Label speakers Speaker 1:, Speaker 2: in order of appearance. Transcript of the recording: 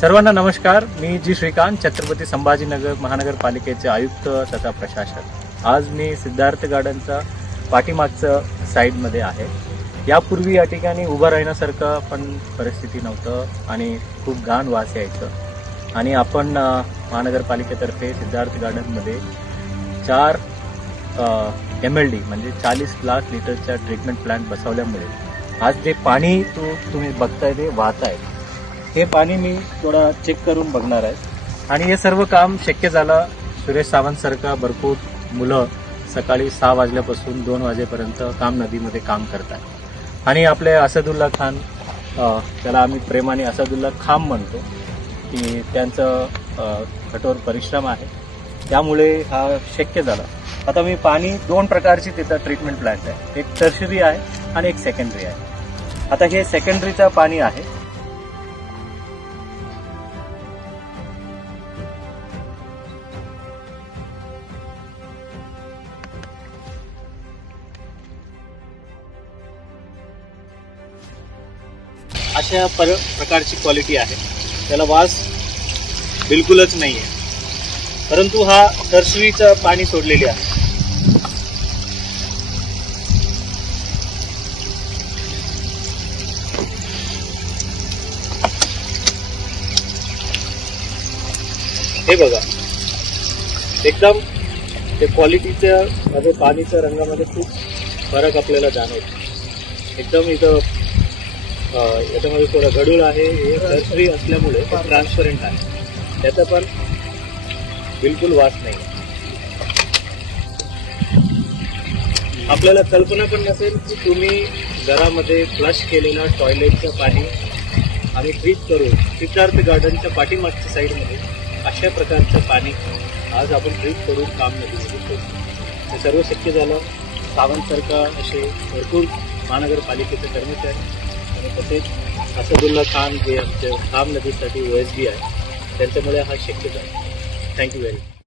Speaker 1: सर्वांना नमस्कार. मी जी श्रीकांत छत्रपती संभाजीनगर महानगरपालिकेचे आयुक्त तथा प्रशासक. आज मी सिद्धार्थ गार्डनचा पाठीमागचं साईडमध्ये आहे. यापूर्वी या ठिकाणी उभं राहण्यासारखं पण परिस्थिती नव्हतं आणि खूप घाण वास यायचं. आणि आपण महानगरपालिकेतर्फे सिद्धार्थ गार्डनमध्ये चार एम एल डी म्हणजे चाळीस लाख लिटरच्या ट्रीटमेंट प्लांट बसवल्यामुळे आज जे पाणी तू तुम्ही बघताय ते वाहत आहे हे पाणी मी थोडा चेक करून बघणार आहे. आणि हे सर्व काम शक्य झालं सुरेश सावंत सारखा भरपूर मुलं सकाळी सहा वाजल्यापासून दोन वाजेपर्यंत काम नदीमध्ये काम करतात आणि आपले असदुल्ला खान त्याला आम्ही प्रेमाने असदुल्ला खाम म्हणतो. की त्यांचं कठोर परिश्रम आहे. त्यामुळे हा शक्य झाला. आता मी पाणी दोन प्रकारची तिथं ट्रीटमेंट प्लांट आहे. एक टर्शरी आहे आणि एक सेकंडरी आहे. आता हे सेकंडरीचं पाणी आहे. अशा पर प्रकारची क्वालिटी आहे. त्याला वास बिलकुलच नाही आहे परंतु हा सरसुईचं पाणी सोडलेले आहे. हे बघा. एकदम ते क्वालिटीच्या म्हणजे पाणीच्या रंगामध्ये खूप फरक आपल्याला जाणवतो. एकदम इथं याच्यामध्ये थोडं गडूळ आहे हे नर्सरी असल्यामुळे ट्रान्सपरंट आहे. त्याचा पण बिलकुल वास नाही. आपल्याला कल्पना पण नसेल की तुम्ही घरामध्ये फ्लश केलेलं टॉयलेटचं पाणी आणि ट्रीट करून सिद्धार्थ गार्डनच्या पाठीमागच्या साईडमध्ये अशा प्रकारचं पाणी आज आपण ट्रीट करून काम नदीमध्ये हे सर्व शक्य झालं. सावंतसारखा असे भरपूर महानगरपालिकेचे कर्मचारी आणि तसेच असदुल्ला खान जे आमच्या खाम नदीसाठी ओ एस बी आहे. त्यांच्यामुळे हा शक्यच आहे. Thank you very much